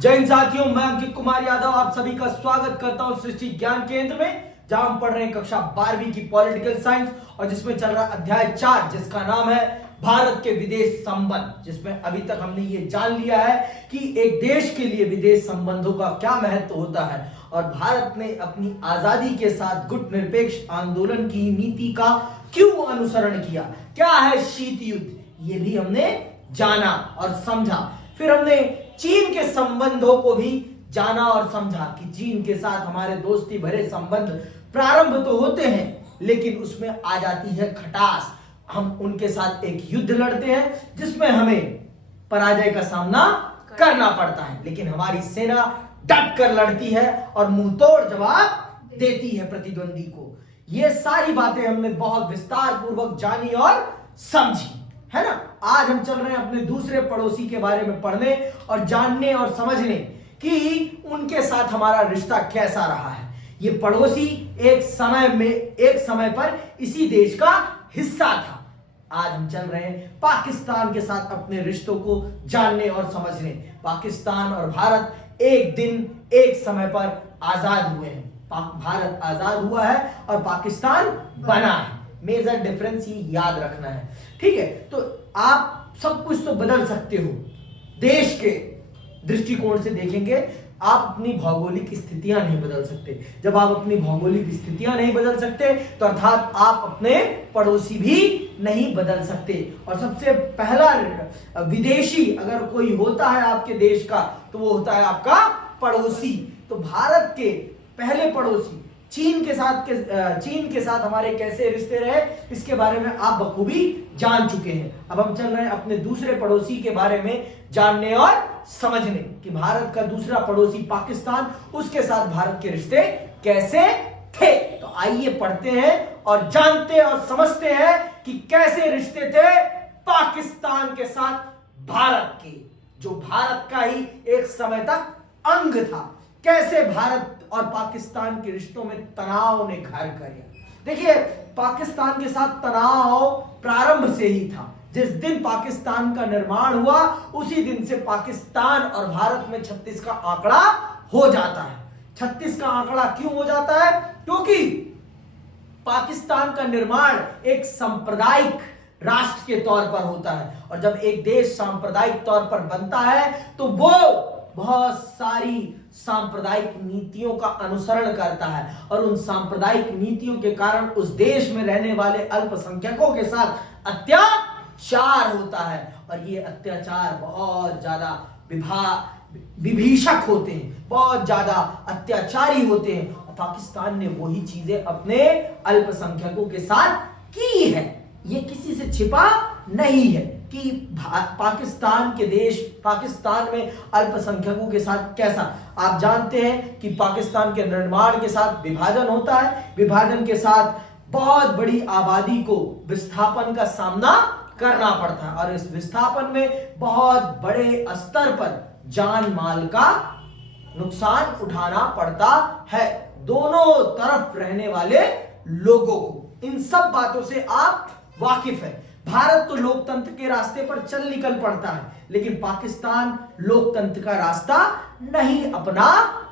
जय हिंद साथियों, मैं अंकित कुमार यादव आप सभी का स्वागत करता हूं सृष्टि ज्ञान केंद्र में, जहां हम पढ़ रहे हैं कक्षा 12वीं की पॉलिटिकल साइंस और जिसमें चल रहा अध्याय 4 जिसका नाम है भारत के विदेश संबंध। जिसमें अभी तक हमने ये जान लिया है कि एक देश के लिए विदेश संबंधों का क्या महत्व होता है और भारत ने अपनी आजादी के साथ गुट निरपेक्ष आंदोलन की नीति का क्यों अनुसरण किया, क्या है शीत युद्ध, ये भी हमने जाना और समझा। फिर हमने चीन के संबंधों को भी जाना और समझा कि चीन के साथ हमारे दोस्ती भरे संबंध प्रारंभ तो होते हैं लेकिन उसमें आ जाती है खटास। हम उनके साथ एक युद्ध लड़ते हैं जिसमें हमें पराजय का सामना करना पड़ता है, लेकिन हमारी सेना डट कर लड़ती है और मुंह तोड़ जवाब देती है प्रतिद्वंदी को। ये सारी बातें हमने बहुत विस्तार पूर्वक जानी और समझी, है ना। आज हम चल रहे हैं अपने दूसरे पड़ोसी के बारे में पढ़ने और जानने और समझने कि उनके साथ हमारा रिश्ता कैसा रहा है। ये पड़ोसी एक समय पर इसी देश का हिस्सा था। आज हम चल रहे हैं पाकिस्तान के साथ अपने रिश्तों को जानने और समझने। पाकिस्तान और भारत एक दिन एक समय पर आजाद हुए हैं। भारत आजाद हुआ है और पाकिस्तान बना है। मेजर डिफरेंस ये याद रखना है, ठीक है। तो आप सब कुछ तो बदल सकते हो, देश के दृष्टिकोण से देखेंगे, आप अपनी भौगोलिक स्थितियां नहीं बदल सकते। जब आप अपनी भौगोलिक स्थितियां नहीं बदल सकते तो अर्थात आप अपने पड़ोसी भी नहीं बदल सकते। और सबसे पहला विदेशी अगर कोई होता है आपके देश का तो वो होता है आपका पड़ोसी। तो भारत के पहले पड़ोसी चीन के साथ हमारे कैसे रिश्ते रहे इसके बारे में आप बखूबी जान चुके हैं। अब हम चल रहे हैं अपने दूसरे पड़ोसी के बारे में जानने और समझने कि भारत का दूसरा पड़ोसी पाकिस्तान, उसके साथ भारत के रिश्ते कैसे थे। तो आइए पढ़ते हैं और जानते और समझते हैं कि कैसे रिश्ते थे पाकिस्तान के साथ भारत के, जो भारत का ही एक समय तक अंग था। कैसे भारत और पाकिस्तान के रिश्तों में तनाव ने घर कर लिया। देखिए, पाकिस्तान के साथ तनाव प्रारंभ से ही था। जिस दिन पाकिस्तान का निर्माण हुआ उसी दिन से पाकिस्तान और भारत में 36 का आंकड़ा हो जाता है। 36 का आंकड़ा क्यों हो जाता है? क्योंकि पाकिस्तान का निर्माण एक सांप्रदायिक राष्ट्र के तौर पर होता है और जब एक देश सांप्रदायिक तौर पर बनता है तो वो बहुत सारी सांप्रदायिक नीतियों का अनुसरण करता है और उन सांप्रदायिक नीतियों के कारण उस देश में रहने वाले अल्पसंख्यकों के साथ अत्याचार होता है और ये अत्याचार बहुत ज्यादा विभीषक होते हैं, बहुत ज्यादा अत्याचारी होते हैं। और पाकिस्तान ने वही चीजें अपने अल्पसंख्यकों के साथ की है। ये किसी से छिपा नहीं है कि पाकिस्तान में अल्पसंख्यकों के साथ कैसा। आप जानते हैं कि पाकिस्तान के निर्माण के साथ विभाजन होता है। विभाजन के साथ बहुत बड़ी आबादी को विस्थापन का सामना करना पड़ता है और इस विस्थापन में बहुत बड़े स्तर पर जान माल का नुकसान उठाना पड़ता है दोनों तरफ रहने वाले लोगों को। इन सब बातों से आप वाकिफ है। भारत तो लोकतंत्र के रास्ते पर चल निकल पड़ता है लेकिन पाकिस्तान लोकतंत्र का रास्ता नहीं अपना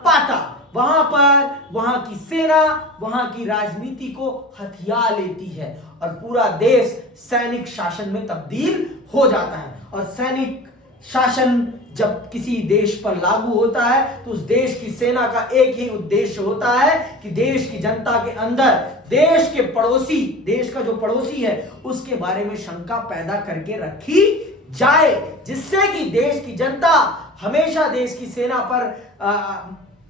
पाता। वहां पर वहां की सेना वहां की राजनीति को हथिया लेती है और पूरा देश सैनिक शासन में तब्दील हो जाता है। और सैनिक शासन जब किसी देश पर लागू होता है तो उस देश की सेना का एक ही उद्देश्य होता है कि देश की जनता के अंदर देश के पड़ोसी, देश का जो पड़ोसी है उसके बारे में शंका पैदा करके रखी जाए, जिससे कि देश की जनता हमेशा देश की सेना पर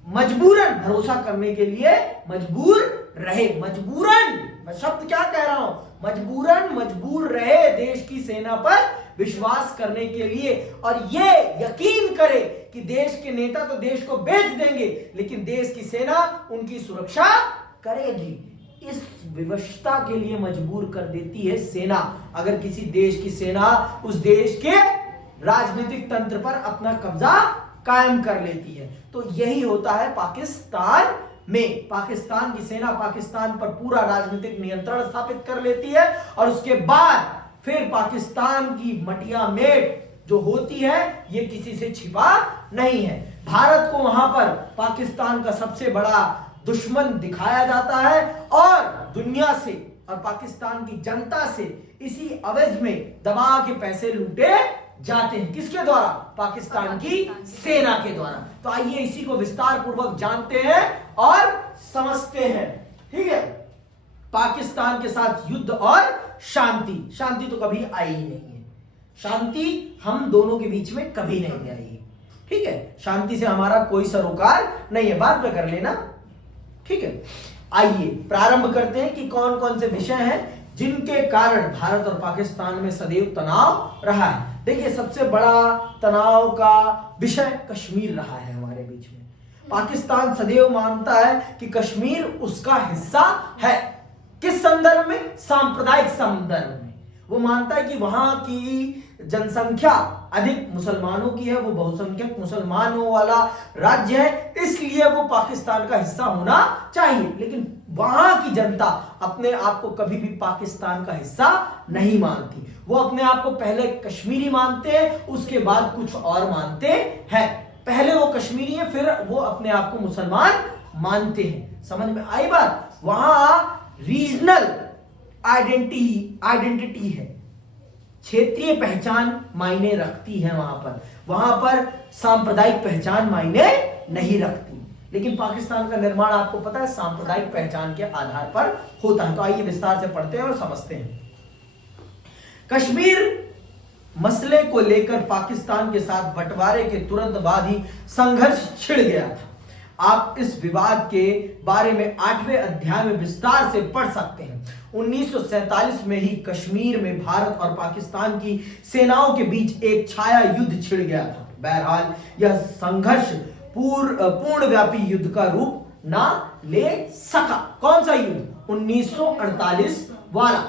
मजबूरन भरोसा करने के लिए मजबूर रहे। मजबूरन, मैं शब्द क्या कह रहा हूं, मजबूरन मजबूर रहे देश की सेना पर विश्वास करने के लिए और ये यकीन करे कि देश के नेता तो देश को बेच देंगे लेकिन देश की सेना उनकी सुरक्षा करेगी। इस विवशता के लिए मजबूर कर देती है सेना। अगर किसी देश की सेना उस देश के राजनीतिक तंत्र पर अपना कब्जा कायम कर लेती है तो यही होता है पाकिस्तान में। पाकिस्तान की सेना पाकिस्तान पर पूरा राजनीतिक नियंत्रण स्थापित कर लेती है और उसके बाद फिर पाकिस्तान की मटिया मेट जो होती है ये किसी से छिपा नहीं है। भारत को वहां पर पाकिस्तान का सबसे बड़ा दुश्मन दिखाया जाता है और दुनिया से और पाकिस्तान की जनता से इसी अवज में दबा के पैसे लूटे जाते हैं। किसके द्वारा? पाकिस्तान की सेना के द्वारा। तो आइए इसी को विस्तार पूर्वक जानते हैं और समझते हैं। ठीक है, पाकिस्तान के साथ युद्ध और शांति। शांति तो कभी आई ही नहीं है, शांति हम दोनों के बीच में कभी नहीं आई। ठीक है, शांति से हमारा कोई सरोकार नहीं है, बात में कर लेना। ठीक है, आइए प्रारंभ करते हैं कि कौन कौन से विषय हैं जिनके कारण भारत और पाकिस्तान में सदैव तनाव रहा है। देखिए, सबसे बड़ा तनाव का विषय कश्मीर रहा है हमारे बीच में। पाकिस्तान सदैव मानता है कि कश्मीर उसका हिस्सा है। किस संदर्भ में? सांप्रदायिक संदर्भ में। वो मानता है कि वहां की जनसंख्या अधिक मुसलमानों की है, वो बहुसंख्यक मुसलमानों वाला राज्य है, इसलिए वो पाकिस्तान का हिस्सा होना चाहिए। लेकिन वहां की जनता अपने आप को कभी भी पाकिस्तान का हिस्सा नहीं मानती। वो अपने आप को पहले कश्मीरी मानते हैं, उसके बाद कुछ और मानते हैं। पहले वो कश्मीरी है, फिर वो अपने आप को मुसलमान मानते हैं। समझ में आई बात? वहां रीजनल आइडेंटिटी है, क्षेत्रीय पहचान मायने रखती है। वहां पर सांप्रदायिक पहचान मायने नहीं रखती। लेकिन पाकिस्तान का निर्माण आपको पता है सांप्रदायिक पहचान के आधार पर होता है। तो आइए विस्तार से पढ़ते हैं और समझते हैं। कश्मीर मसले को लेकर पाकिस्तान के साथ बंटवारे के तुरंत बाद ही संघर्ष छिड़ गया था। आप इस विवाद के बारे में 8वें अध्याय में विस्तार से पढ़ सकते हैं। 1947 में ही कश्मीर में भारत और पाकिस्तान की सेनाओं के बीच एक छाया युद्ध छिड़ गया था। बहरहाल यह संघर्ष पूर्णव्यापी युद्ध का रूप ना ले सका। कौन सा युद्ध? 1948 वाला।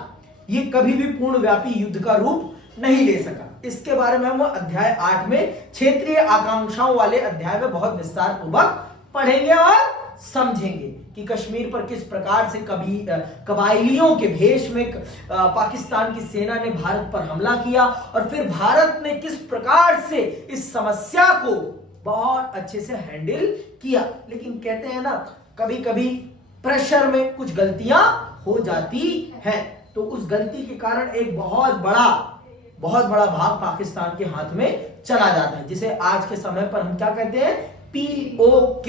ये कभी भी पूर्णव्यापी युद्ध का रूप नहीं ले सका। इसके बारे में हम अध्याय 8 में क्षेत्रीय आकांक्षाओं वाले अध्याय में बहुत विस्तार पूर्वक पढ़ेंगे और समझेंगे कि कश्मीर पर किस प्रकार से कबायलियों के भेष में पाकिस्तान की सेना ने भारत पर हमला किया और फिर भारत ने किस प्रकार से इस समस्या को बहुत अच्छे से हैंडल किया। लेकिन कहते हैं ना, कभी कभी प्रेशर में कुछ गलतियां हो जाती हैं, तो उस गलती के कारण एक बहुत बड़ा भाग पाकिस्तान के हाथ में चला जाता है, जिसे आज के समय पर हम क्या कहते हैं? POK,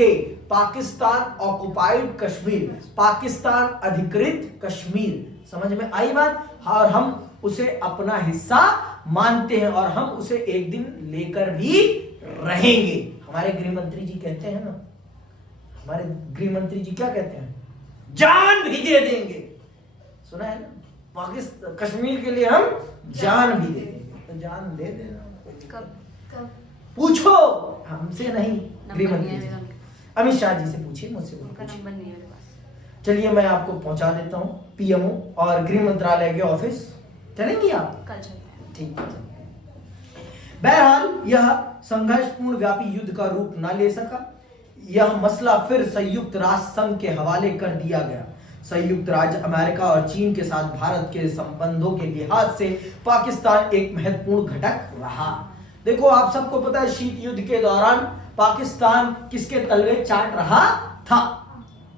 पाकिस्तान ऑक्युपाइड कश्मीर, पाकिस्तान अधिकृत कश्मीर। समझ में आई बात? और हम उसे अपना हिस्सा मानते हैं और हम उसे एक दिन लेकर भी रहेंगे। हमारे गृह मंत्री जी कहते हैं ना, हमारे गृह मंत्री जी क्या कहते हैं? जान भी दे देंगे। सुना है ना? पाकिस्तान कश्मीर के लिए हम जान भी दे देंगे। तो जान दे देना। कब पूछो, हमसे नहीं, गृह मंत्री अमित शाह जी से पूछिए, मुझसे नंबर नहीं है मेरे पास। चलिए मैं आपको पहुंचा देता हूं PMO और गृह मंत्रालय के ऑफिस। चलेंगी आप? कल चलते हैं। ठीक है। बहरहाल यह संघर्ष पूर्णव्यापी युद्ध का रूप न ले सका। यह मसला फिर संयुक्त राष्ट्र संघ के हवाले कर दिया गया। संयुक्त राज्य अमेरिका और चीन के साथ भारत के संबंधों के लिहाज से पाकिस्तान एक महत्वपूर्ण घटक रहा। देखो, आप सबको पता है शीत युद्ध के दौरान पाकिस्तान किसके तलवे चाट रहा था,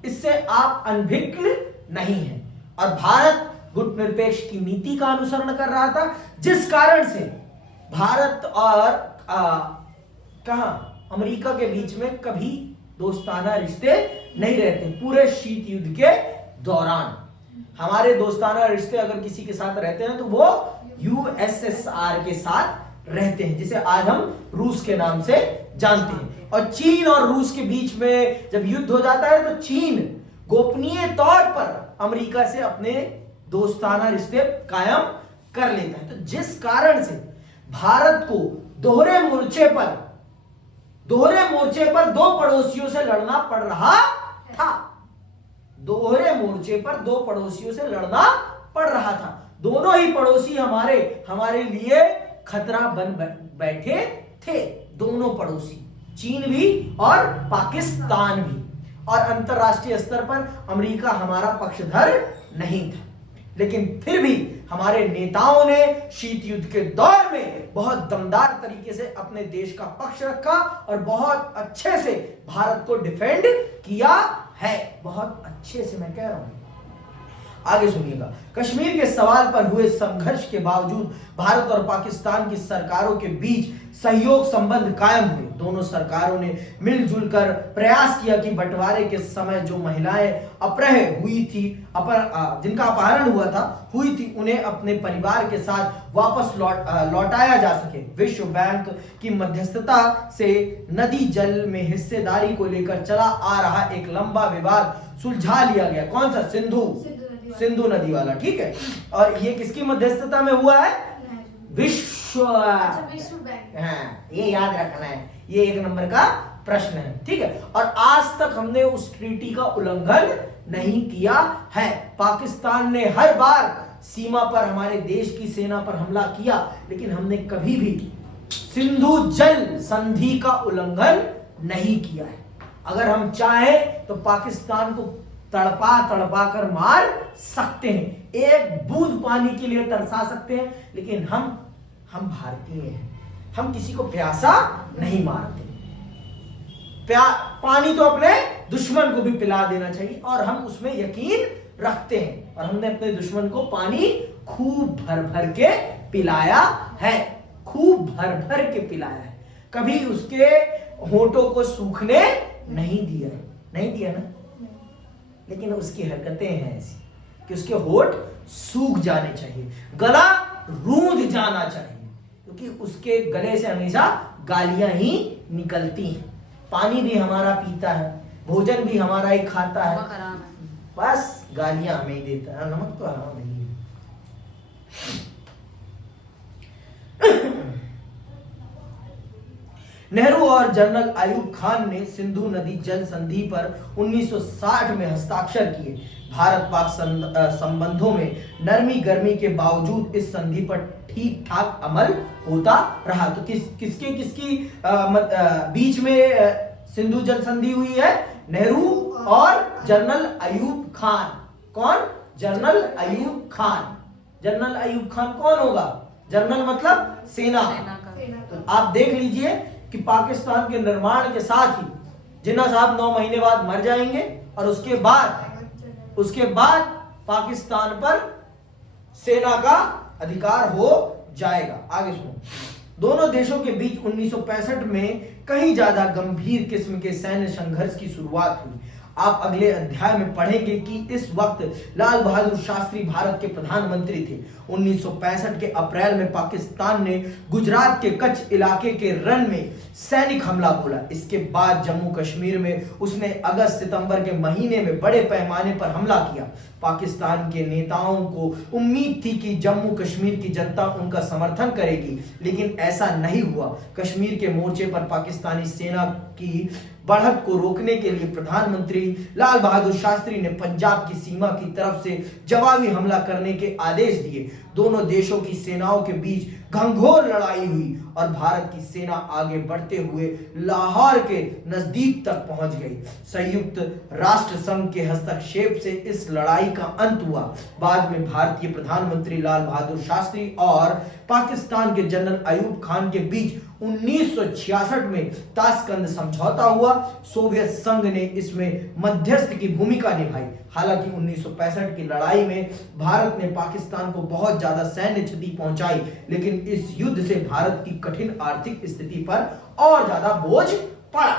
इससे आप अनभिज्ञ नहीं हैं। और भारत गुटनिरपेक्ष की नीति का अनुसरण कर रहा था, जिस कारण से भारत और अमेरिका के बीच में कभी दोस्ताना रिश्ते नहीं रहते। पूरे शीत युद्ध के दौरान हमारे दोस्ताना रिश्ते अगर किसी के साथ रहते हैं तो वो USSR के साथ रहते हैं, जिसे आज हम रूस के नाम से जानते हैं। और चीन और रूस के बीच में जब युद्ध हो जाता है तो चीन गोपनीय तौर पर अमेरिका से अपने दोस्ताना रिश्ते कायम कर लेता है। तो जिस कारण से भारत को दोहरे मोर्चे पर दो पड़ोसियों से लड़ना पड़ रहा था। दोहरे मोर्चे पर दो पड़ोसियों से लड़ना पड़ रहा था। दोनों ही पड़ोसी हमारे लिए खतरा बन बैठे थे। दोनों पड़ोसी, चीन भी और पाकिस्तान भी। और अंतरराष्ट्रीय स्तर पर अमेरिका हमारा पक्षधर नहीं था। लेकिन फिर भी हमारे नेताओं ने शीत युद्ध के दौर में बहुत दमदार तरीके से अपने देश का पक्ष रखा और बहुत अच्छे से भारत को डिफेंड किया है, बहुत अच्छे से मैं कह रहा हूं। आगे सुनिएगा। कश्मीर के सवाल पर हुए संघर्ष के बावजूद भारत और पाकिस्तान की सरकारों के बीच सहयोग संबंध कायम हुए। दोनों सरकारों ने मिलजुल कर प्रयास किया कि बंटवारे के समय जो महिलाएं अपहृत हुई थी, जिनका अपहरण हुई थी, उन्हें अपने परिवार के साथ वापस लौटाया जा सके। विश्व बैंक की मध्यस्थता से नदी जल में हिस्सेदारी को लेकर चला आ रहा एक लंबा विवाद सुलझा लिया गया। कौन सा? सिंधु नदी वाला, ठीक है। और ये किसकी मध्यस्थता में हुआ है? विश्व बैंक। हाँ, ये याद रखना है, ये 1 नंबर का प्रश्न है, ठीक है। और आज तक हमने उस ट्रीटी का उल्लंघन नहीं किया है। पाकिस्तान ने हर बार सीमा पर हमारे देश की सेना पर हमला किया, लेकिन हमने कभी भी सिंधु जल संधि का उल्लंघन नहीं किया है। अगर हम चाहें तो पाकिस्तान को तड़पा कर मार सकते हैं, एक बूंद पानी के लिए तरसा सकते हैं, लेकिन हम भारतीय हैं, हम किसी को प्यासा नहीं मारते। पानी तो अपने दुश्मन को भी पिला देना चाहिए और हम उसमें यकीन रखते हैं। और हमने अपने दुश्मन को पानी खूब भर भर के पिलाया है, खूब भर भर के पिलाया है, कभी उसके होठों को सूखने नहीं दिया ना। लेकिन उसकी हरकतें हैं ऐसी कि उसके होठ सूख जाने चाहिए, गला रूंध जाना चाहिए, क्योंकि उसके गले से हमेशा गालियां ही निकलती हैं। पानी भी हमारा पीता है, भोजन भी हमारा ही खाता है, बस गालियां हमें ही देता है। नमक तो हराम नहीं है। नेहरू और जनरल अयूब खान ने सिंधु नदी जल संधि पर 1960 में हस्ताक्षर किए। भारत पाक संबंधों में नरमी गर्मी के बावजूद इस संधि पर ठीक ठाक अमल होता रहा। तो किसकी बीच में सिंधु जल संधि हुई है? नेहरू और जनरल अयूब खान। कौन? जनरल अयूब खान। जनरल अयूब खान कौन होगा? जनरल मतलब सेना। तो आप देख लीजिए कि पाकिस्तान के निर्माण के साथ ही जिन्ना साहब 9 महीने बाद मर जाएंगे और उसके बाद पाकिस्तान पर सेना का अधिकार हो जाएगा। आगे सुनो। दोनों देशों के बीच 1965 में कहीं ज्यादा गंभीर किस्म के सैन्य संघर्ष की शुरुआत हुई। आप अगले अध्याय में पढ़ेंगे कि इस वक्त लाल बहादुर शास्त्री भारत के प्रधानमंत्री थे। 1965 के अप्रैल में पाकिस्तान ने गुजरात के कच्छ इलाके के रन में सैनिक हमला बोला। इसके बाद जम्मू कश्मीर में उसने अगस्त सितंबर के महीने में बड़े पैमाने पर हमला किया। पाकिस्तान के नेताओं को उम्मीद थी कि जम्मू कश्मीर की जनता उनका समर्थन करेगी, लेकिन ऐसा नहीं हुआ। कश्मीर के मोर्चे पर पाकिस्तानी सेना की बढ़त को रोकने के लिए प्रधानमंत्री लाल बहादुर शास्त्री ने पंजाब की सीमा की तरफ से जवाबी हमला करने के आदेश दिए। दोनों देशों की सेनाओं के बीच घंघोर लड़ाई हुई और भारत की सेना आगे बढ़ते हुए लाहौर के नजदीक तक पहुंच गई। संयुक्त राष्ट्र संघ के हस्तक्षेप से इस लड़ाई का अंत हुआ। बाद में भारतीय प्रधानमंत्री लाल बहादुर शास्त्री और पाकिस्तान के जनरल अयूब खान के बीच 1966 में ताशकंद समझौता हुआ। सोवियत संघ ने इसमें मध्यस्थ की भूमिका निभाई। हालांकि 1965 की लड़ाई में भारत ने पाकिस्तान को बहुत ज्यादा सैन्य क्षति पहुंचाई, लेकिन इस युद्ध से भारत की कठिन आर्थिक स्थिति पर और ज्यादा बोझ पड़ा।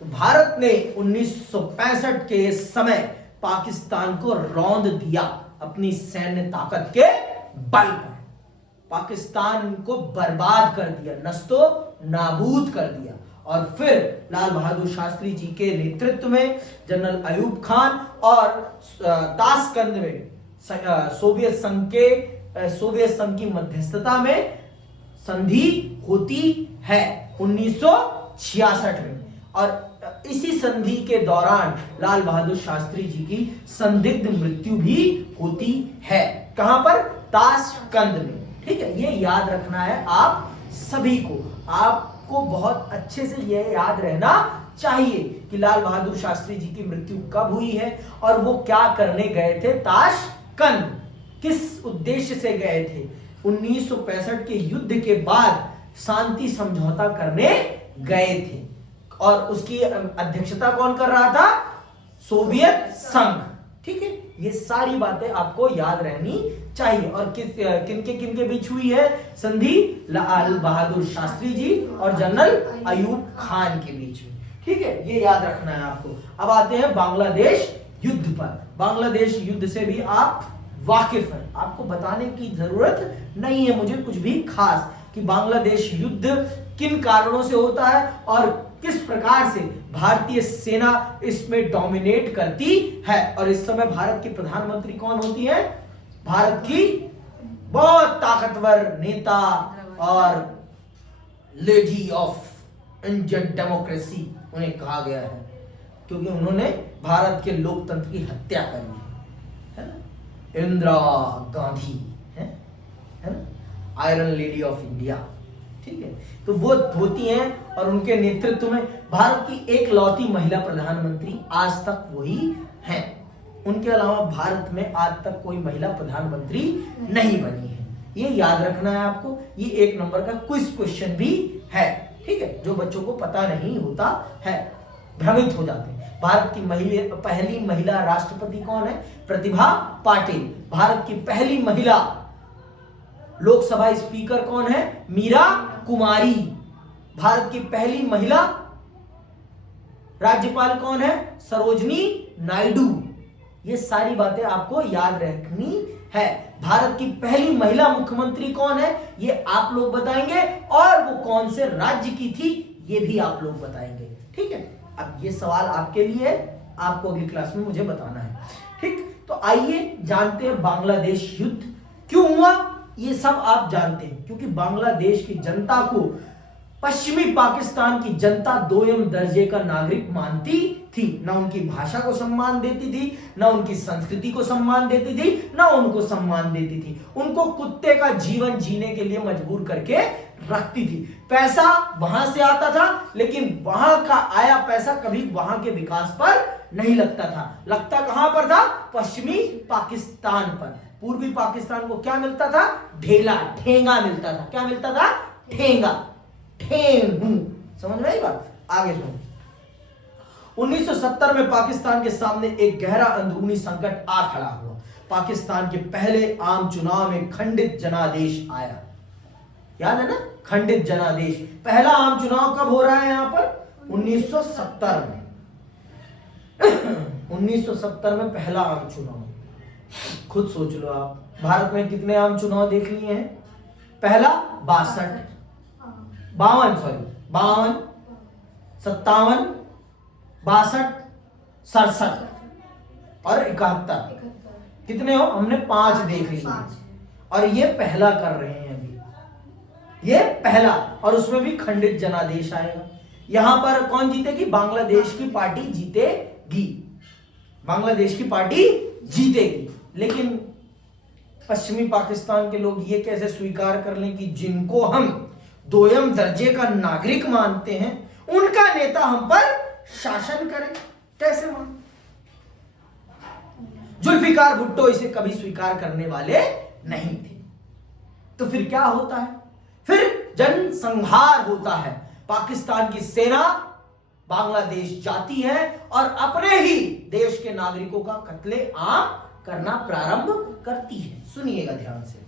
तो भारत ने 1965 के समय पाकिस्तान को रौंद दिया अपनी सैन्य ताकत के बल पर। पाकिस्तान को बर्बाद कर दिया, नस्तो नाबूद कर दिया। और फिर लाल बहादुर शास्त्री जी के नेतृत्व में जनरल अयूब खान और ताशकंद में सोवियत संघ की मध्यस्थता में संधि होती है 1966 में। और इसी संधि के दौरान लाल बहादुर शास्त्री जी की संदिग्ध मृत्यु भी होती है। कहां पर? ताशकंद में। ठीक है, ये याद रखना है आप सभी को। आपको बहुत अच्छे से ये याद रहना चाहिए कि लाल बहादुर शास्त्री जी की मृत्यु कब हुई है और वो क्या करने गए थे ताशकंद, किस उद्देश्य से गए थे। 1965 के युद्ध के बाद शांति समझौता करने गए थे और उसकी अध्यक्षता कौन कर रहा था? सोवियत संघ। ठीक है, ये सारी बातें आपको याद रहनी चाहिए। और किनके बीच हुई है संधि? लाल बहादुर शास्त्री जी और जनरल अयूब खान के बीच में। ठीक है, ये याद रखना है आपको। अब आते हैं बांग्लादेश युद्ध पर। बांग्लादेश युद्ध से भी आप वाकिफ हैं, आपको बताने की जरूरत नहीं है मुझे कुछ भी खास कि बांग्लादेश युद्ध किन कारणों से होता है और किस प्रकार से भारतीय सेना इसमें डोमिनेट करती है। और इस समय भारत की प्रधानमंत्री कौन होती है? भारत की बहुत ताकतवर नेता और लेडी ऑफ इंडियन डेमोक्रेसी उन्हें कहा गया है, क्योंकि उन्होंने भारत के लोकतंत्र की हत्या करी है ना। इंदिरा गांधी है ना, आयरन लेडी ऑफ इंडिया। ठीक है, तो वो होती हैं और उनके नेतृत्व में भारत की एक लौती महिला प्रधानमंत्री आज तक वही हैं। उनके अलावा भारत में आज तक कोई महिला प्रधानमंत्री नहीं बनी है। ये याद रखना है आपको। ये 1 नंबर का क्विज क्वेश्चन भी है। ठीक है, जो बच्चों को पता नहीं होता है, भ्रमित हो जाते हैं। भारत की पहली महिला राष्ट्रपति कौन है? प्रतिभा पाटिल। भारत की पहली महिला लोकसभा स्पीकर कौन है? मीरा कुमारी। भारत की पहली महिला राज्यपाल कौन है? सरोजनी नायडू। ये सारी बातें आपको याद रखनी है। भारत की पहली महिला मुख्यमंत्री कौन है? ये आप लोग बताएंगे और वो कौन से राज्य की थी ये भी आप लोग बताएंगे। ठीक है, अब ये सवाल आपके लिए है, आपको अगली क्लास में मुझे बताना है। ठीक, तो आइए जानते हैं बांग्लादेश युद्ध क्यों हुआ। ये सब आप जानते हैं क्योंकि बांग्लादेश की जनता को पश्चिमी पाकिस्तान की जनता दोयम दर्जे का नागरिक मानती थी। ना उनकी भाषा को सम्मान देती थी, ना उनकी संस्कृति को सम्मान देती थी, ना उनको सम्मान देती थी। उनको कुत्ते का जीवन जीने के लिए मजबूर करके रखती थी। पैसा वहां से आता था, लेकिन वहां का आया पैसा कभी वहां के विकास पर नहीं लगता था। लगता कहां पर था? पश्चिमी पाकिस्तान पर। पूर्वी पाकिस्तान को क्या मिलता था? ढेला, ठेंगा मिलता था। क्या मिलता था? ठेंगा, ठेंगू। समझ में आई बात? आगे सुनो। 1970 में पाकिस्तान के सामने एक गहरा अंदरूनी संकट आ खड़ा हुआ। पाकिस्तान के पहले आम चुनाव में खंडित जनादेश आया। याद है ना? खंडित जनादेश। पहला आम चुनाव कब हो रहा है यहां पर? 1970 में। 1970 में पहला आम चुनाव। खुद सोच लो आप, भारत में कितने आम चुनाव देख लिए हैं? पहला 52, 52, 57, 62, 67 और 71। कितने हो? हमने 5 देख लिए और ये पहला कर रहे हैं अभी। ये पहला, और उसमें भी खंडित जनादेश आएगा। यहां पर कौन जीतेगी? बांग्लादेश की पार्टी जीतेगी। बांग्लादेश की पार्टी जीतेगी। लेकिन पश्चिमी पाकिस्तान के लोग ये कैसे स्वीकार कर लें कि जिनको हम दोयम दर्जे का नागरिक मानते हैं उनका नेता हम पर शासन करे? कैसे मान? जुल्फिकार भुट्टो इसे कभी स्वीकार करने वाले नहीं थे। तो फिर क्या होता है? फिर जनसंहार होता है। पाकिस्तान की सेना बांग्लादेश जाती है और अपने ही देश के नागरिकों का कत्ले आम करना प्रारंभ करती है। सुनिएगा ध्यान से।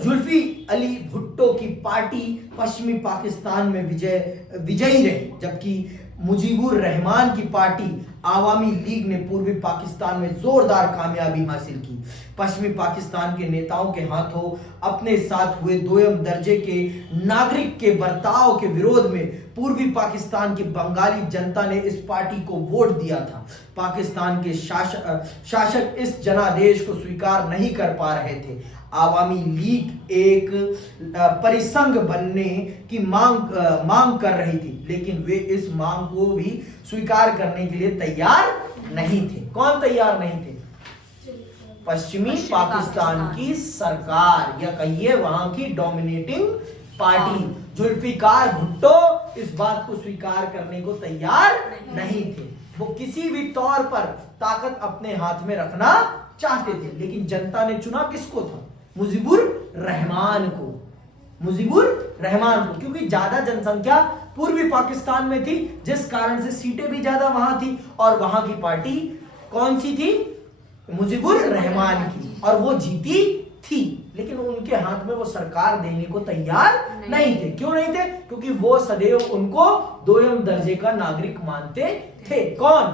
जुल्फी अली भुट्टो की पार्टी पश्चिमी पाकिस्तान में विजयी रही, जबकि मुजीबुर रहमान की पार्टी आवामी लीग ने पूर्वी पाकिस्तान में जोरदार कामयाबी हासिल की। पश्चिमी पाकिस्तान के नेताओं के हाथों अपने साथ हुए दोयम दर्जे के नागरिक के बर्ताव के विरोध में पूर्वी पाकिस्तान की बंगाली जनता ने इस पार्टी को वोट दिया था। पाकिस्तान के शासक इस जनादेश को स्वीकार नहीं कर पा रहे थे। आवामी लीग एक परिसंघ बनने की मांग कर रही थी, लेकिन वे इस मांग को भी स्वीकार करने के लिए तैयार नहीं थे। कौन तैयार नहीं थे? पश्चिमी पाकिस्तान की सरकार, या कहिए वहां की डोमिनेटिंग पार्टी। जुल्फिकार भुट्टो इस बात को स्वीकार करने को तैयार नहीं थे। वो किसी भी तौर पर ताकत अपने हाथ में रखना चाहते थे, लेकिन जनता ने चुना किसको था? मुजीबुर रहमान को, मुजीबुर रहमान को, क्योंकि ज्यादा जनसंख्या पूर्वी पाकिस्तान में थी, जिस कारण से सीटें भी ज्यादा वहां थी, और वहां की पार्टी कौन सी थी? मुजीबुर रहमान की, और वो जीती थी। लेकिन उनके हाथ में वो सरकार देने को तैयार नहीं थे। क्यों नहीं थे? क्योंकि वो सदैव उनको दोयम दर्जे का नागरिक मानते थे। कौन?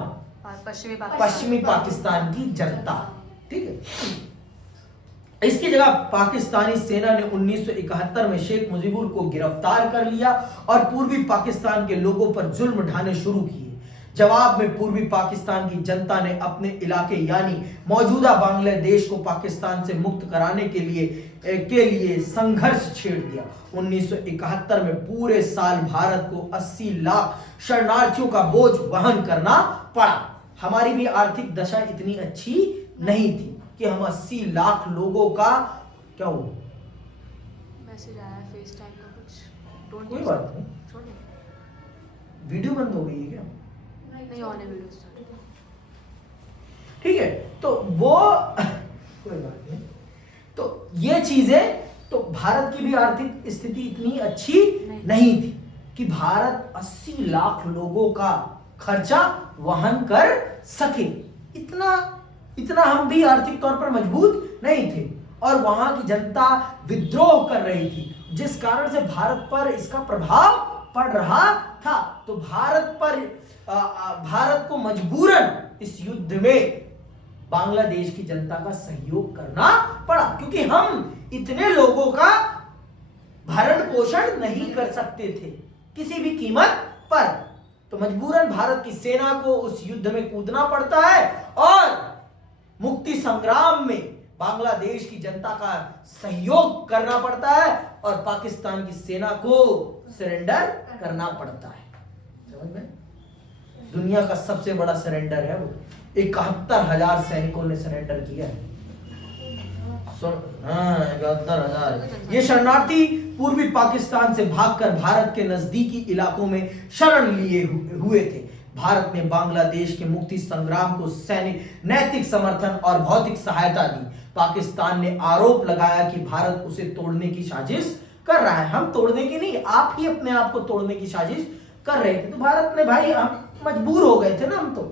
पश्चिमी पाकिस्तान की जनता। ठीक है। इसकी जगह पाकिस्तानी सेना ने 1971 में शेख मुजीबुर को गिरफ्तार कर लिया और पूर्वी पाकिस्तान के लोगों पर जुल्म ढाने शुरू किए। जवाब में पूर्वी पाकिस्तान की जनता ने अपने इलाके यानी मौजूदा बांग्लादेश को पाकिस्तान से मुक्त कराने के लिए संघर्ष छेड़ दिया। 1971 में पूरे साल भारत को 80 लाख शरणार्थियों का बोझ वहन करना पड़ा। हमारी भी आर्थिक दशा इतनी अच्छी नहीं थी कि हम 80 लाख लोगों का क्या हो, मैसेज आया फेस टाइम का कुछ, कोई बात नहीं, वीडियो बंद हो गई है क्या? नहीं, ऑन है वीडियो। ठीक है, तो वो कोई बात नहीं। तो ये चीजें, तो भारत की भी आर्थिक स्थिति इतनी अच्छी नहीं थी कि भारत 80 लाख लोगों का खर्चा वहन कर सके। इतना हम भी आर्थिक तौर पर मजबूत नहीं थे, और वहां की जनता विद्रोह कर रही थी, जिस कारण से भारत पर इसका प्रभाव पड़ रहा था। तो भारत को मजबूरन इस युद्ध में बांग्लादेश की जनता का सहयोग करना पड़ा, क्योंकि हम इतने लोगों का भरण पोषण नहीं कर सकते थे किसी भी कीमत पर। तो मजबूरन भारत की सेना को उस युद्ध में कूदना पड़ता है और मुक्ति संग्राम में बांग्लादेश की जनता का सहयोग करना पड़ता है, और पाकिस्तान की सेना को सरेंडर करना पड़ता है। समझ में? दुनिया का सबसे बड़ा सरेंडर है वो। 71,000 सैनिकों ने सरेंडर किया है। 71,000। ये शरणार्थी पूर्वी पाकिस्तान से भागकर भारत के नजदीकी इलाकों में शरण लिए हुए थे। भारत ने बांग्लादेश के मुक्ति संग्राम को सैनिक नैतिक समर्थन और भौतिक सहायता दी। पाकिस्तान ने आरोप लगाया कि भारत उसे तोड़ने की साजिश कर रहा है। हम तोड़ने की नहीं, आप ही अपने आप को तोड़ने की साजिश कर रहे थे। तो भारत ने, भाई हम मजबूर हो गए थे ना हम तो।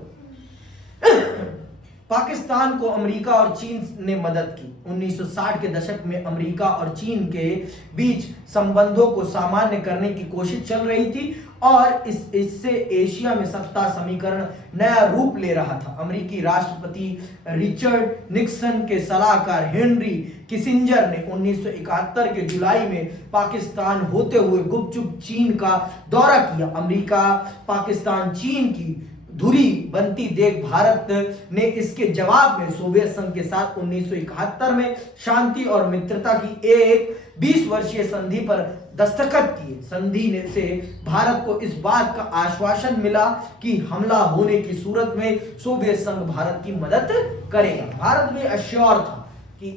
पाकिस्तान को अमेरिका और चीन ने मदद की। 1960 के दशक में अमेरिका और चीन के बीच संबंधों को सामान्य करने की कोशिश चल रही थी, और इससे एशिया में सत्ता समीकरण नया रूप ले रहा था। अमेरिकी राष्ट्रपति रिचर्ड निक्सन के सलाहकार हेनरी किसिंजर ने 1971 के जुलाई में पाकिस्तान होते हुए गुपचुप चीन का दौरा किया। अमेरिका पाकिस्तान चीन की धुरी बनती देख भारत ने इसके जवाब में सोवियत संघ के साथ 1971 में शांति और मित्रता की एक 20 वर्षीय संधि पर दस्तखत किए। संधि से भारत को इस बात का आश्वासन मिला कि हमला होने की सूरत में सोवियत संघ भारत की मदद करेगा। भारत भी अश्योर था कि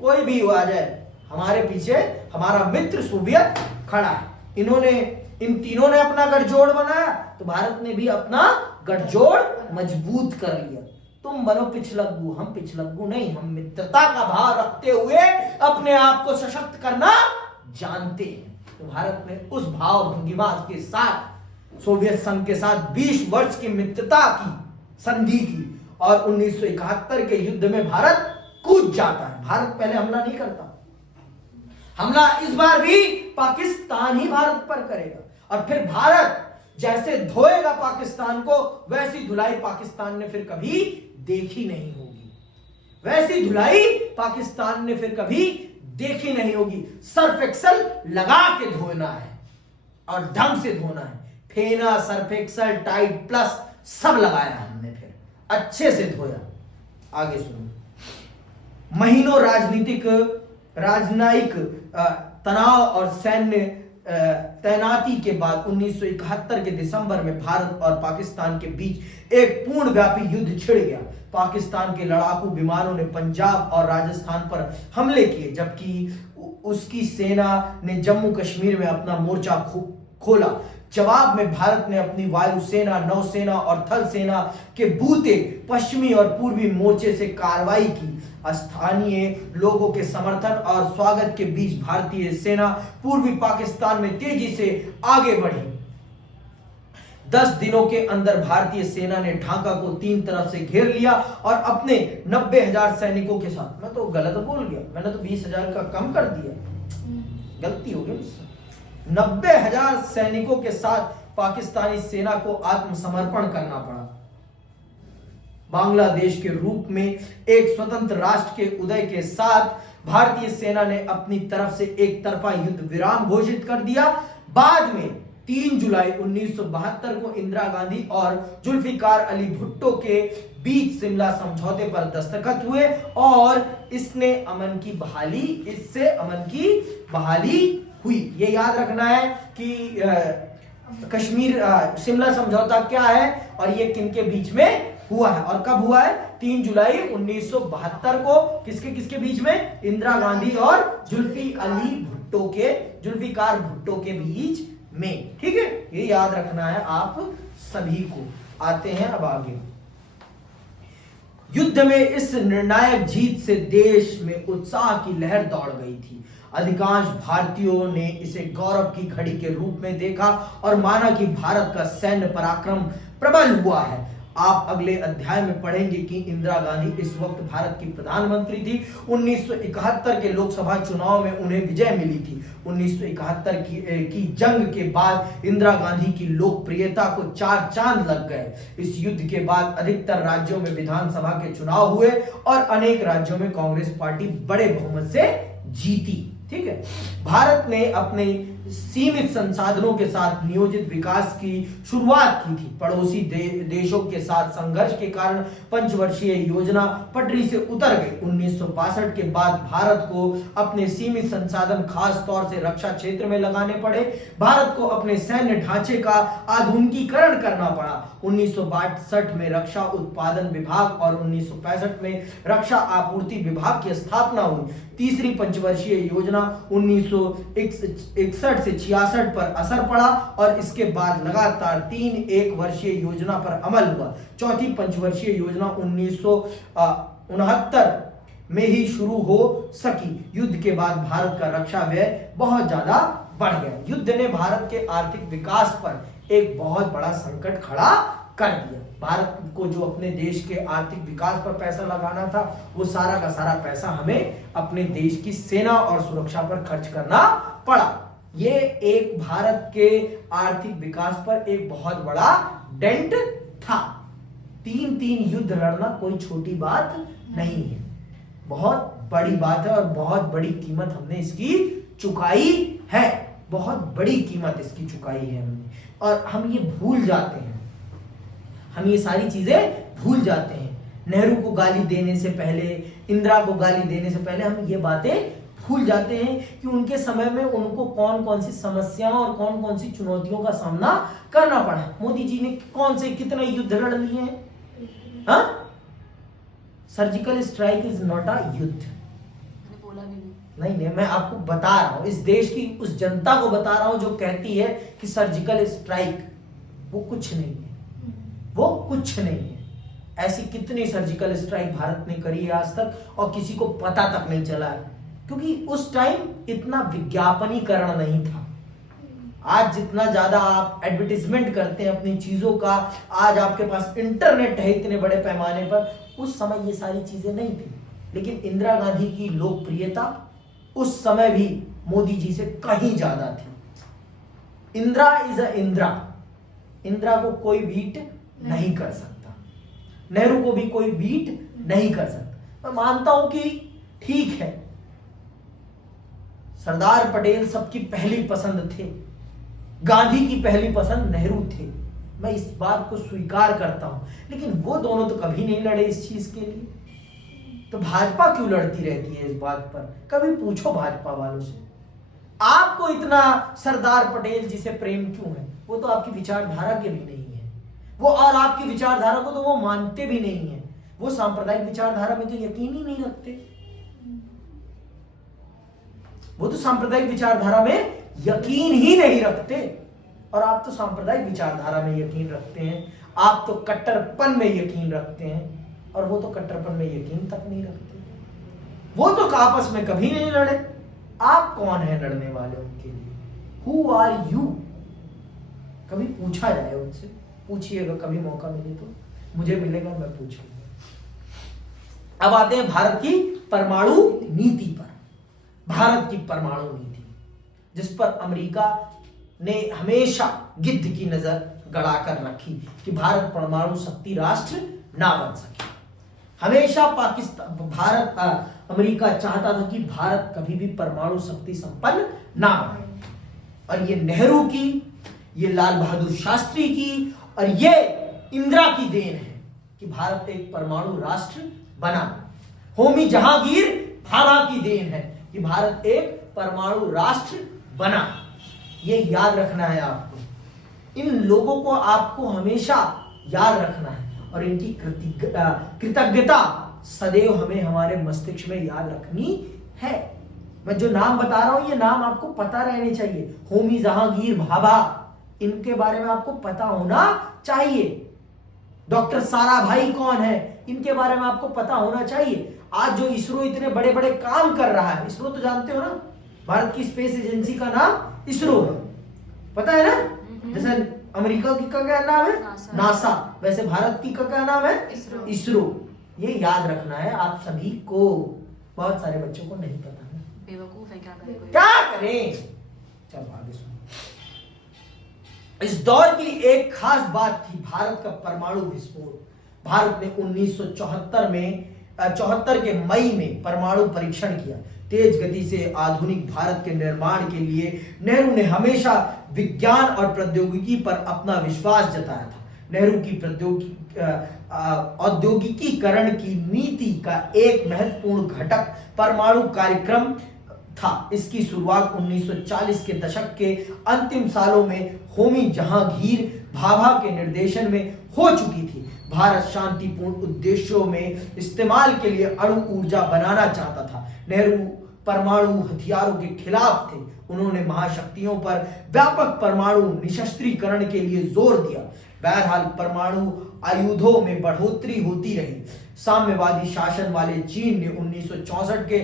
कोई भी आ जाए, हमारे पीछे हमारा मित्र सोवियत खड़ा है। इन तीनों ने अपना गठजोड़ बनाया, तो भारत ने भी अपना गठजोड़ मजबूत कर लिया। तुम बनो पिछलग्गू, हम पिछलग्गू नहीं, हम मित्रता का भाव रखते हुए अपने आप को सशक्त करना जानते हैं। तो भारत ने उस भाव भंगिमा के साथ सोवियत संघ के साथ 20 वर्ष की मित्रता की संधि की, और 1971 के युद्ध में भारत कूद जाता है। भारत पहले हमला नहीं करता, हमला इस बार भी पाकिस्तान ही भारत पर करेगा, और फिर भारत जैसे धोएगा पाकिस्तान को, वैसी धुलाई पाकिस्तान ने फिर कभी देखी नहीं होगी। वैसी धुलाई पाकिस्तान ने फिर कभी देखी नहीं होगी। सर्फ एक्सल लगा के धोना है और ढंग से धोना है। फेना, सर्फ एक्सल, टाइड प्लस सब लगाया हमने, फिर अच्छे से धोया। आगे सुनो। महीनों राजनयिक तनाव और सैन्य तैनाती के बाद 1971 के दिसंबर में भारत और पाकिस्तान के बीच एक पूर्णव्यापी युद्ध छिड़ गया। पाकिस्तान के लड़ाकू विमानों ने पंजाब और राजस्थान पर हमले किए, जबकि उसकी सेना ने जम्मू कश्मीर में अपना मोर्चा खोला। जवाब में भारत ने अपनी वायुसेना, नौसेना और थल सेना के बूते पश्चिमी और पूर्वी मोर्चे से कार्रवाई की। स्थानीय लोगों के समर्थन और स्वागत के बीच भारतीय सेना पूर्वी पाकिस्तान में तेजी से आगे बढ़ी। 10 दिनों के अंदर भारतीय सेना ने ढाका को 3 तरफ से घेर लिया और अपने 90,000 सैनिकों के साथ, मैं तो गलत बोल गया, मैंने तो 20,000 का कम कर दिया, गलती हो गई मुझसे। 90,000 सैनिकों के साथ पाकिस्तानी सेना को आत्मसमर्पण करना पड़ा। बांग्लादेश के रूप में एक स्वतंत्र राष्ट्र के उदय के साथ भारतीय सेना ने अपनी तरफ से एक तरफा युद्ध विराम घोषित कर दिया। बाद में 3 जुलाई 1972 को इंदिरा गांधी और जुल्फिकार अली भुट्टो के बीच शिमला समझौते पर दस्तखत हुए और इससे अमन की बहाली हुई। ये याद रखना है कि कश्मीर शिमला समझौता क्या है और ये किनके बीच में हुआ है और कब हुआ है? 3 जुलाई 1972 को। किसके किसके बीच में? इंदिरा गांधी और जुल्फिकार भुट्टो के बीच में। ठीक है, ये याद रखना है आप सभी को। आते हैं अब आगे। युद्ध में इस निर्णायक जीत से देश में उत्साह की लहर दौड़ गई थी। अधिकांश भारतीयों ने इसे गौरव की घड़ी के रूप में देखा और माना कि भारत का सैन्य पराक्रम प्रबल हुआ है। आप अगले अध्याय में पढ़ेंगे कि इंदिरा गांधी इस वक्त भारत की प्रधानमंत्री थी। 1971 के लोकसभा चुनाव में उन्हें विजय मिली थी। 1971 की जंग के बाद इंदिरा गांधी की लोकप्रियता को 4 चांद लग गए। इस युद्ध के बाद अधिकतर राज्यों में विधानसभा के चुनाव हुए और अनेक राज्यों में कांग्रेस पार्टी बड़े बहुमत से जीती। ठीक है, भारत ने अपने सीमित संसाधनों के साथ नियोजित विकास की शुरुआत की थी। पड़ोसी देशों के साथ संघर्ष के कारण पंचवर्षीय योजना पटरी से उतर गई। 1962 के बाद भारत को अपने सीमित संसाधन खास तौर से रक्षा क्षेत्र में लगाने पड़े। भारत को अपने सैन्य ढांचे का आधुनिकीकरण करना पड़ा। 1962 में रक्षा उत्पादन विभाग और 1965 में रक्षा आपूर्ति विभाग की स्थापना हुई। तीसरी पंचवर्षीय योजना 1961 से 66 पर असर पड़ा और इसके बाद लगातार 3 एक वर्षीय योजना पर अमल हुआ। चौथी पंचवर्षीय योजना 1969 में ही शुरू हो सकी। युद्ध के बाद भारत का रक्षा व्यय बहुत ज्यादा बढ़ गया। युद्ध ने भारत के आर्थिक विकास पर एक बहुत बड़ा संकट खड़ा कर दिया। भारत को जो अपने देश के आर्थिक विकास पर पैसा लगाना था, वो सारा का सारा पैसा हमें अपने देश की सेना और सुरक्षा पर खर्च करना पड़ा। ये एक भारत के आर्थिक विकास पर एक बहुत बड़ा डेंट था। 3 युद्ध लड़ना कोई छोटी बात नहीं है, बहुत बड़ी बात है और बहुत बड़ी कीमत हमने इसकी चुकाई है। बहुत बड़ी कीमत इसकी चुकाई है हमने, और हम ये भूल जाते हैं, हम ये सारी चीजें भूल जाते हैं। नेहरू को गाली देने से पहले, इंदिरा को गाली देने से पहले हम ये बातें भूल जाते हैं कि उनके समय में उनको कौन कौन सी समस्याओं और कौन कौन सी चुनौतियों का सामना करना पड़ा। मोदी जी ने कौन से कितने युद्ध लड़ लिए हैं? हाँ, surgical strike is not a युद्ध। मैंने बोला भी नहीं, मैं आपको बता रहा हूं, इस देश की उस जनता को बता रहा हूं जो कहती है कि सर्जिकल स्ट्राइक वो कुछ नहीं है, वो कुछ नहीं है। ऐसी कितनी सर्जिकल स्ट्राइक भारत ने करी है आज तक, और किसी को पता तक नहीं चला है, क्योंकि उस टाइम इतना विज्ञापनीकरण नहीं था। आज जितना ज्यादा आप एडवर्टाइजमेंट करते हैं अपनी चीजों का, आज आपके पास इंटरनेट है इतने बड़े पैमाने पर, उस समय ये सारी चीजें नहीं थी। लेकिन इंदिरा गांधी की लोकप्रियता उस समय भी मोदी जी से कहीं ज्यादा थी। इंदिरा इज अ इंदिरा, इंदिरा को कोई बीट नहीं कर सकता, नेहरू को भी कोई बीट नहीं कर सकता। मैं मानता हूं कि ठीक है, सरदार पटेल सबकी पहली पसंद थे, गांधी की पहली पसंद नेहरू थे, मैं इस बात को स्वीकार करता हूं, लेकिन वो दोनों तो कभी नहीं लड़े इस चीज के लिए। तो भाजपा क्यों लड़ती रहती है इस बात पर? कभी पूछो भाजपा वालों से, आपको इतना सरदार पटेल जी से प्रेम क्यों है? वो तो आपकी विचारधारा के भी नहीं है, वो और आपकी विचारधारा को तो वो मानते भी नहीं है, वो सांप्रदायिक विचारधारा में तो यकीन ही नहीं रखते, वो तो सांप्रदायिक विचारधारा में यकीन ही नहीं रखते। और आप तो सांप्रदायिक विचारधारा में यकीन रखते हैं, आप तो कट्टरपन में यकीन रखते हैं, और वो तो कट्टरपन में यकीन तक नहीं रखते। वो तो आपस में कभी नहीं लड़े, आप कौन है लड़ने वाले उनके लिए? Who are you? कभी पूछा जाए उनसे, पूछिएगा कभी मौका मिले तो, मुझे मिलेगा मैं पूछूंगा। अब आते हैं भारत की परमाणु नीति पर। भारत की परमाणु नीति, जिस पर अमेरिका ने हमेशा गिद्ध की नजर गड़ाकर रखी कि भारत परमाणु शक्ति राष्ट्र ना बन सके। हमेशा अमेरिका चाहता था कि भारत कभी भी परमाणु शक्ति संपन्न ना बने, और ये नेहरू की, ये लाल बहादुर शास्त्री की, और ये इंदिरा की देन है कि भारत एक परमाणु राष्ट्र बना। होमी जहांगीर भाभा की देन है कि भारत एक परमाणु राष्ट्र बना। ये याद रखना है आपको, इन लोगों को आपको हमेशा याद रखना है, और इनकी कृतज्ञता सदैव हमें हमारे मस्तिष्क में याद रखनी है। मैं जो नाम बता रहा हूं ये नाम आपको पता रहने चाहिए। होमी जहांगीर भाभा, इनके बारे में आपको पता होना चाहिए। डॉक्टर साराभाई कौन है, इनके बारे में आपको पता होना चाहिए। आज जो इसरो इतने बड़े बड़े काम कर रहा है, इसरो तो जानते हो ना, भारत की स्पेस एजेंसी का नाम इसरो है, पता है ना? जैसे अमेरिका की का क्या नाम है? नासा। वैसे भारत की का क्या नाम है? इसरो। ये याद रखना है आप सभी को, बहुत सारे बच्चों को नहीं पता है। बेवकूफ है, क्या करें? क्या करें? चलो आगे सुनो। इस दौर की एक खास बात थी भारत का परमाणु विस्फोट। भारत ने 1974 के मई में परमाणु परीक्षण किया। तेज गति से आधुनिक भारत के निर्माण के लिए नेहरू ने हमेशा विज्ञान और प्रौद्योगिकी पर अपना विश्वास जताया था। नेहरू की औद्योगिकीकरण की नीति का एक महत्वपूर्ण घटक परमाणु कार्यक्रम था। इसकी शुरुआत 1940 के दशक के अंतिम सालों में होमी जहांगीर भाभा के निर्देशन में हो चुकी थी। भारत शांतिपूर्ण उद्देश्यों में इस्तेमाल के लिए अणु ऊर्जा बनाना चाहता था। नेहरू परमाणु हथियारों के खिलाफ थे। उन्होंने महाशक्तियों पर व्यापक परमाणु निशस्त्रीकरण के लिए जोर दिया। बहरहाल परमाणु आयुधों में बढ़ोतरी होती रही। साम्यवादी शासन वाले चीन ने 1964 के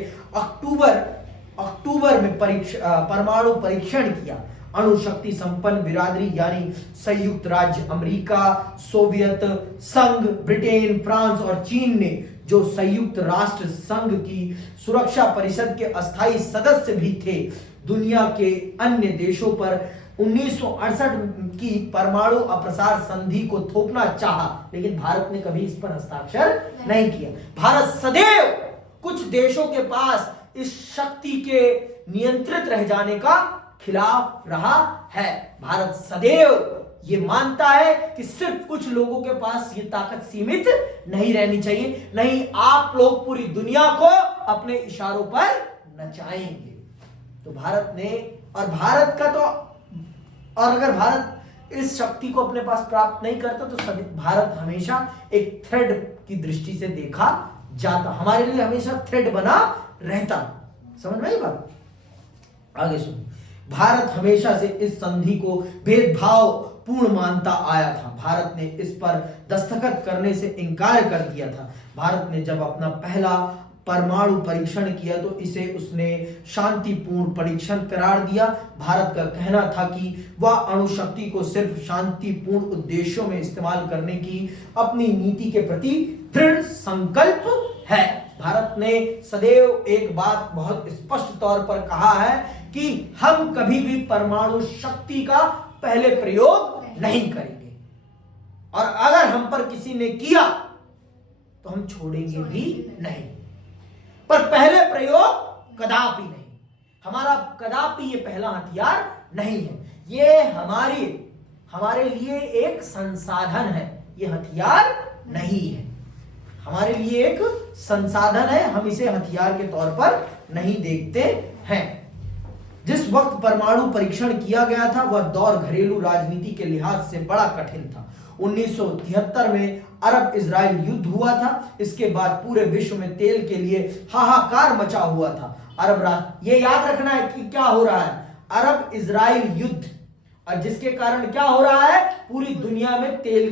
अक्टूबर में परमाणु परीक्षण किया। अणु शक्ति संपन्न बिरादरी यानी संयुक्त राज्य अमेरिका, सोवियत संघ, ब्रिटेन, फ्रांस और चीन ने, जो संयुक्त राष्ट्र संघ की सुरक्षा परिषद के अस्थायी सदस्य भी थे, दुनिया के अन्य देशों पर 1968 की परमाणु अप्रसार संधि को थोपना चाहा, लेकिन भारत ने कभी इस पर हस्ताक्षर नहीं किया। भारत सदैव कुछ देशों के पास इस शक्ति के नियंत्रित रह जाने का खिलाफ रहा है। भारत सदैव ये मानता है कि सिर्फ कुछ लोगों के पास ये ताकत सीमित नहीं रहनी चाहिए, नहीं आप लोग पूरी दुनिया को अपने इशारों पर नचाएंगे। तो भारत ने, और भारत का तो, और अगर भारत इस शक्ति को अपने पास प्राप्त नहीं करता तो सभी भारत हमेशा एक थ्रेड की दृष्टि से देखा जाता, हमारे लिए हमेशा थ्रेड बना रहता। समझ में आई बात? आगे सुनो। भारत हमेशा से इस संधि को भेदभाव पूर्ण मानता आया था। भारत ने इस पर दस्तखत करने से इनकार कर दिया था। भारत ने जब अपना पहला परमाणु परीक्षण किया तो इसे उसने शांतिपूर्ण परीक्षण करार दिया। भारत का कहना था कि वह अणु शक्ति को सिर्फ शांतिपूर्ण उद्देश्यों में इस्तेमाल करने की अपनी नीति के प्रति दृढ़ संकल्प है। भारत ने सदैव एक बात बहुत स्पष्ट तौर पर कहा है कि हम कभी भी परमाणु शक्ति का पहले प्रयोग नहीं करेंगे, और अगर हम पर किसी ने किया तो हम छोड़ेंगे भी नहीं, पर पहले प्रयोग कदापि नहीं। हमारा कदापि ये पहला हथियार नहीं है। ये हमारे लिए एक संसाधन है, ये हथियार नहीं है। हमारे लिए एक संसाधन है, हम इसे हथियार के तौर पर नहीं देखते हैं। जिस वक्त परमाणु परीक्षण किया गया था वह दौर घरेलू राजनीति के लिहाज से बड़ा कठिन था। 1973 में अरब इजराइल युद्ध हुआ था। इसके बाद पूरे विश्व में तेल के लिए हाहाकार मचा हुआ था। ये याद रखना है कि क्या हो रहा है, अरब इजराइल युद्ध और जिसके कारण क्या हो रहा है, पूरी दुनिया में तेल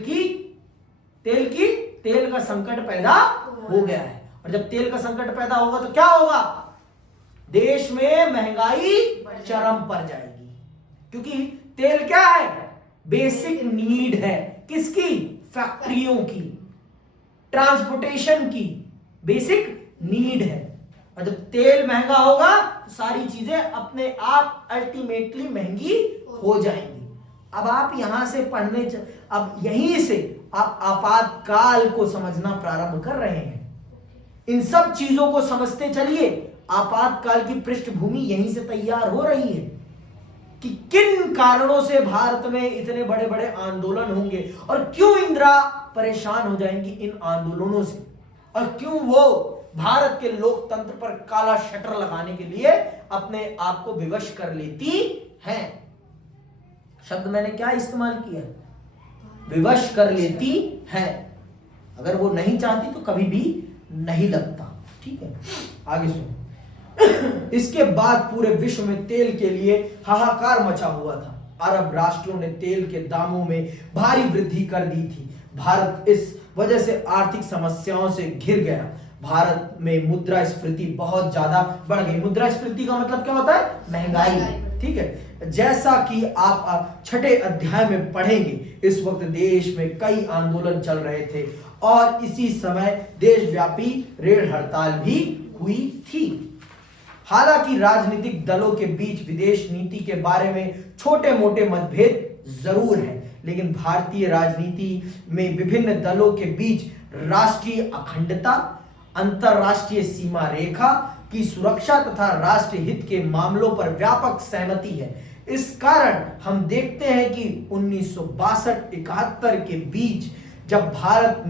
का संकट पैदा हो गया है। और जब तेल का संकट पैदा होगा तो क्या होगा, देश में महंगाई चरम पर जाएगी, क्योंकि तेल क्या है, बेसिक नीड है। किसकी, फैक्ट्रियों की, ट्रांसपोर्टेशन की बेसिक नीड है। और जब तेल महंगा होगा तो सारी चीजें अपने आप अल्टीमेटली महंगी हो जाएंगी। अब आप यहां से अब यहीं से आप आपातकाल को समझना प्रारंभ कर रहे हैं। इन सब चीजों को समझते चलिए, आपातकाल की पृष्ठभूमि यहीं से तैयार हो रही है कि किन कारणों से भारत में इतने बड़े बड़े आंदोलन होंगे और क्यों इंदिरा परेशान हो जाएंगी इन आंदोलनों से, और क्यों वो भारत के लोकतंत्र पर काला शटर लगाने के लिए अपने आप को विवश कर लेती हैं। शब्द मैंने क्या इस्तेमाल किया, विवश कर लेती हैं। अगर वो नहीं चाहती तो कभी भी नहीं लगता। ठीक है, आगे सुनो। इसके बाद पूरे विश्व में तेल के लिए हाहाकार मचा हुआ था। अरब राष्ट्रों ने तेल के दामों में भारी वृद्धि कर दी थी। भारत इस वजह से आर्थिक समस्याओं से घिर गया। भारत में मुद्रास्फीति बहुत ज्यादा बढ़ गई। मुद्रास्फीति का मतलब क्या होता है, महंगाई। ठीक है, जैसा कि आप छठे अध्याय में पढ़ेंगे, इस वक्त देश में कई आंदोलन चल रहे थे और इसी समय देशव्यापी रेल हड़ताल भी हुई थी। हालांकि राजनीतिक दलों के बीच विदेश नीति के बारे में छोटे मोटे मतभेद जरूर हैं, लेकिन भारतीय राजनीति में विभिन्न दलों के बीच राष्ट्रीय अखंडता, अंतरराष्ट्रीय सीमा रेखा की सुरक्षा तथा राष्ट्रीय हित के मामलों पर व्यापक सहमति है। इस कारण हम देखते हैं कि 1962-71 के बीच जब भारत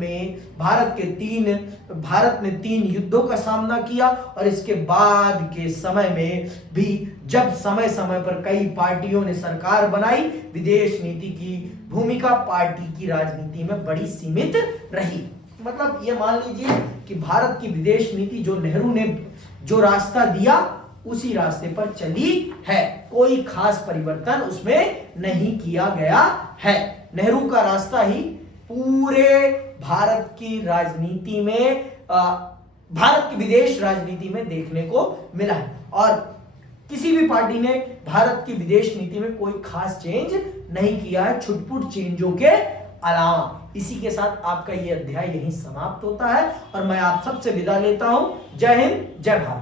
ने 3 युद्धों का सामना किया और इसके बाद के समय में भी जब समय समय पर कई पार्टियों ने सरकार बनाई, विदेश नीति की भूमिका पार्टी की राजनीति में बड़ी सीमित रही। मतलब ये मान लीजिए कि भारत की विदेश नीति जो नेहरू ने जो रास्ता दिया उसी रास्ते पर चली है, कोई खास परिवर्तन उसमें नहीं किया गया है। नेहरू का रास्ता ही पूरे भारत की राजनीति में भारत की विदेश राजनीति में देखने को मिला है, और किसी भी पार्टी ने भारत की विदेश नीति में कोई खास चेंज नहीं किया है, छुटपुट चेंजों के अलावा। इसी के साथ आपका यह अध्याय यहीं समाप्त होता है और मैं आप सबसे विदा लेता हूं। जय हिंद, जय भारत।